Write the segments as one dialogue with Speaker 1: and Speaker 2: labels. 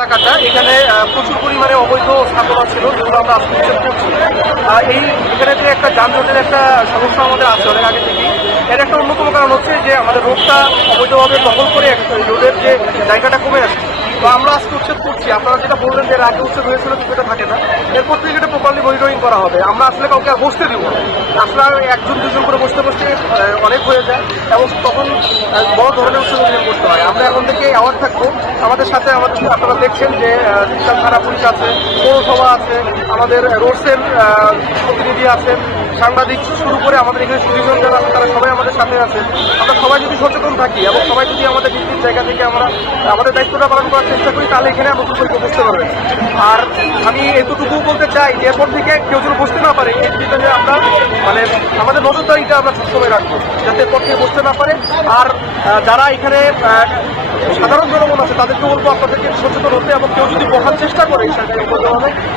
Speaker 1: এলাকাটা এখানে প্রচুর পরিমাণে অবৈধ স্থাপনা ছিল যেগুলো আমরা আজকে করছি। এই এখানে যে একটা যানজটের একটা সমস্যা আমাদের আছে অনেক আগে থেকেই। এর একটা অন্যতম কারণ হচ্ছে যে আমাদের রোডটা অবৈধভাবে দখল করে রোডের যে জায়গাটা কমে আসছে। তো আমরা আজকে উচ্ছেদ করছি। আপনারা যেটা বললেন যে আগে উচ্ছেদ হয়েছিল কিন্তু এটা থাকে না। এরপর থেকে এটা প্রপারলি মনিটরিং করা হবে। আমরা আসলে কাউকে আর বসতে দিব আসলে একজন, দুজন করে বসতে বসতে অনেক হয়ে যায়। এবং তখন বড় ধরনের অভিযান করতে হয়। আমরা এখন থেকে অ্যাওয়ার্ড থাকব। আমাদের সাথে, আমাদের আপনারা দেখছেন যে থানা পুলিশ আছে, পৌরসভা আছে, আমাদের রোডসের প্রতিনিধি আছেন, সাংবাদিক শুরু করে আমাদের এখানে সুবিজন যারা আছে তারা সবাই আমাদের সাথে আছে আমরা সবাই যদি সচেতন থাকি এবং সবাই যদি আমাদের নিজ নিজ জায়গা থেকে আমরা আমাদের দায়িত্বটা পালন করার চেষ্টা করি, তাহলে এখানে আমরা সুপরিচিত বুঝতে পারবেন আর আমি এতটুকু বলতে চাই যে এরপর থেকে কেউ যেন বসতে না পারে, এই বিষয়ে আমরা মানে আমাদের নজরদারিটা আমরা সবসময় রাখব, যাতে এরপর থেকে বসতে না পারে আর যারা এখানে সাধারণ জনগণ আছে, তাদেরকে বলব আপনাদেরকে সচেতন হতে এবং কেউ যদি বসার চেষ্টা করে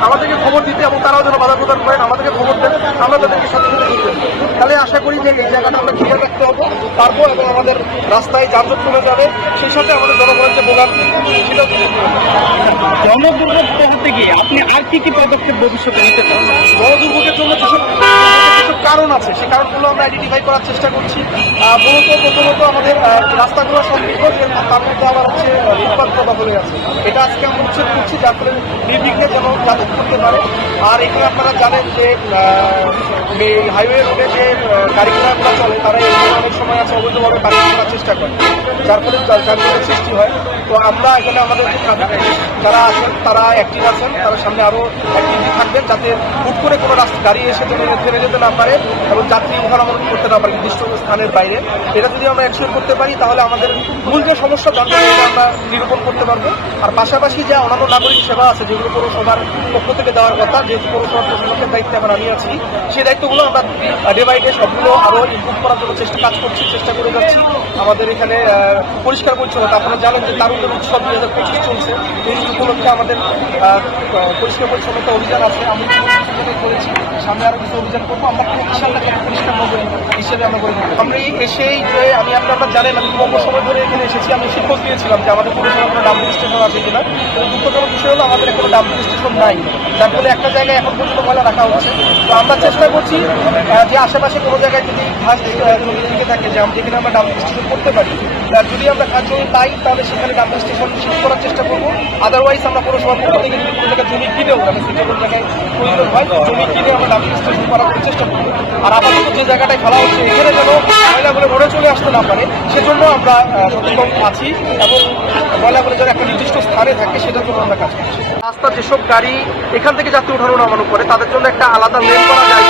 Speaker 1: আমাদেরকে খবর দিতে এবং তারাও যেন বাধা প্রদান করেন আমাদেরকে খবর দেন, আমরা তাদেরকে সচেতন করতে তাহলে আশা করি যে এই জায়গাটা আমরা খেয়াল রাখতে হব পারব এবং আমাদের রাস্তায় যানজট কমে যাবে, সেই সাথে আমাদের জনগণের যে।
Speaker 2: কমাতে গিয়ে আপনি আর কি কি পদক্ষেপ ভবিষ্যতে নিতে চান?
Speaker 1: জনদুর্ভোগের জন্য যেসব কারণ আছে সেই কারণগুলো আমরা আইডেন্টিফাই করার চেষ্টা করছি। মূলত প্রথমত আমাদের রাস্তাগুলো সংকীর্ণ তার মধ্যে আবার হচ্ছে ফুটপাত দখলে আছে। এটা আজকে আমরা উচ্ছেদ করছি যার ফলে নির্বিঘ্নে যেন যাতায়াত করতে পারে। আর এখানে আপনারা জানেন যে হাইওয়ে রোডে যে আহ, গাড়ি ঘোড়াগুলো চলে তারা অনেক সময় আছে অবৈধভাবে গাড়ি চেষ্টা করে। যার ফলে যানজটের সৃষ্টি হয়। তো আমরা এখানে আমাদের তারা আছেন, তারা অ্যাক্টিভ আছেন। তারা সামনে আরও থাকবেন যাতে হুট করে কোনো রাস্তা গাড়ি এসে থেমে থেমে যেতে না পারে এবং যাত্রী ওঠানামন করতে না পারে নির্দিষ্ট স্থানের বাইরে। এটা যদি আমরা অ্যাকশন করতে পারি, তাহলে আমাদের মূল যে সমস্যা সেটা আমরা নিরূপণ করতে পারব। আর পাশাপাশি যে অন্যান্য নাগরিক সেবা আছে, যেগুলো পৌরসভার পক্ষ থেকে দেওয়ার কথা, যেহেতু পৌরসভার প্রশাসকের দায়িত্বে আমরা নিয়ে আছি সেই দায়িত্বগুলো আমরা ডে বাই ডে সবগুলো আরও ইমপ্রুভ করার জন্য চেষ্টা কাজ করছি, চেষ্টা করে যাচ্ছি। আমাদের এখানে পরিষ্কার পরিচ্ছন্নতা আপনারা জানেন যে তারুণ্যের উৎসব দুই হাজার পঁচিশ চলছে। এই উপলক্ষে আমাদের পরিষ্কার পরিচ্ছন্নতা অভিযান আছে আমি করেছি সামনে আরও কিছু অভিযান করব আমরা বিশালটাকে পরিষ্কার নগরী হিসেবে আমরা করে। আমরা এসেই যে আমি আপনারা জানেন, আমি কম সময় ধরে এখানে এসেছি। আমি এসে খোঁজ নিয়েছিলাম যে আমাদের পৌরসভা কোনো ডাম্পিং স্টেশন আছে কিনা। কিন্তু দুঃখজনক বিষয় হলো, আমাদের কোনো ডাম্পিং স্টেশন নাই। যার ফলে একটা জায়গায় এখন পর্যন্ত ময়লা রাখা হচ্ছে। তো আমরা চেষ্টা করছি যে আশেপাশে কোনো জায়গায় যদি ঘাস থেকে থাকে যে আমরা যেখানে আমরা ডাম্পিং স্টেশন করতে পারি যদি আমরা ঘাস জমি পাই, তাহলে সেখানে ডাম্পিং স্টেশন শিফট করার চেষ্টা করব। আদারওয়াইজ আমরা পৌরসভার পক্ষ থেকে কোনো জায়গায় জমি কিনেও মানে সুইটেবল জায়গায় প্রয়োজন হয় জমি কিনে আমরা ডাম্পিং স্টেশন করার চেষ্টা করব। আর আপাতত যে জায়গাটায় ফেলা হচ্ছে এখানে যেন ময়লাগুলো রোডে চলে আসতে না পারে। সেজন্য আমরা সচেতন আছি এবং ময়লাগুলো যেন একটা নির্দিষ্ট স্থানে থাকে সেটার জন্য আমরা কাজ করছি। রাস্তা যেসব গাড়ি এখান থেকে যাত্রী ওঠানো নামানো করে তাদের জন্য একটা আলাদা লেন করা যায়?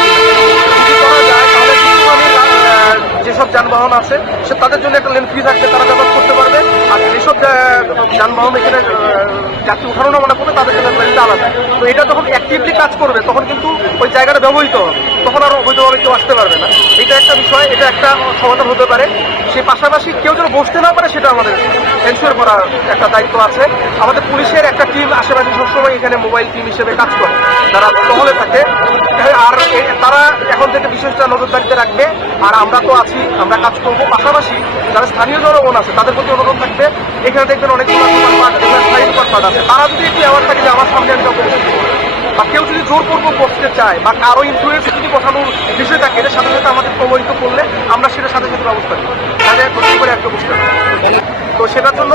Speaker 1: যদি করা যায় তাহলে আহ, যেসব যানবাহন আছে সে তাদের জন্য একটা লেন ফ্রি থাকবে তারা যাতায়াত করতে পারবে। আর যেসব যানবাহন এখানে যাত্রী উঠানো নামানো করবে তাদের লেনটা আলাদা। তো এটা যখন অ্যাক্টিভলি কাজ করবে, তখন কিন্তু ওই জায়গাটা ব্যবহৃত হবে। তখন আর অবৈধভাবে কেউ আসতে পারবে না। এটা একটা বিষয়, এটা একটা সমাধান হতে পারে। সে পাশাপাশি কেউ যেন বসতে না পারে, সেটা আমাদের এনশিওর করার একটা দায়িত্ব আছে। আমাদের পুলিশের একটা টিম আশেপাশে সবসময় এখানে মোবাইল টিম হিসেবে কাজ করে। তারা টহলে থাকে আর তারা বিশেষটা নজরদারিতে রাখবে। আর আমরা তো আছি, আমরা কাজ করব। পাশাপাশি যারা স্থানীয় জনগণ আছে, তাদের প্রতি অনুরোধ থাকবে। এখানে দেখবেন অনেক আছে তারা যদি একটু অ্যাওয়ার থাকে যে আমার সামনে আমি কাউকে বসতে দেবো না। বা কেউ যদি জোরপূর্বক বসতে চায়, বা কারও ইনফ্লুয়েন্স যদি বসানোর বিষয় থাকে এটার সাথে সাথে আমাদের প্রভাবিত করলে আমরা সেটার সাথে সাথে ব্যবস্থা নিই তাহলে নতুন করে একটা বুঝতে হবে তো সেটার জন্য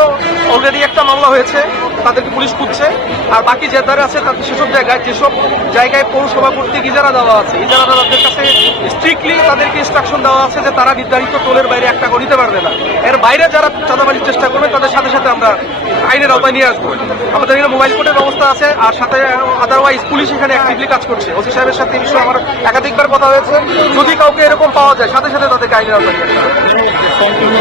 Speaker 1: অলরেডি একটা মামলা হয়েছে, তাদেরকে পুলিশ খুঁজছে, আর বাকি যারা আছে তাদের সেসব জায়গায়, যেসব জায়গায় পৌরসভা কর্তৃক ইজারা দেওয়া আছে, ইজারা তাদের কাছে স্ট্রিক্টলি তাদেরকে ইনস্ট্রাকশন দেওয়া আছে যে তারা নির্ধারিত টোলের বাইরে একটা নিতে পারবে না। এর বাইরে যারা চাঁদাবাজির চেষ্টা করবে, তাদের সাথে সাথে আমরা আইনের আওতায় নিয়ে আসব। আমাদের এখানে মোবাইল কোর্টের ব্যবস্থা আছে, আর সাথে আদারওয়াইজ পুলিশ এখানে অ্যাক্টিভলি কাজ করছে। ওসি সাহেবের সাথে এই বিষয়ে আমার একাধিকবার কথা হয়েছে। যদি কাউকে এরকম পাওয়া যায়, সাথে সাথে তাদেরকে আইনের আওতায় নিয়ে আসতে হবে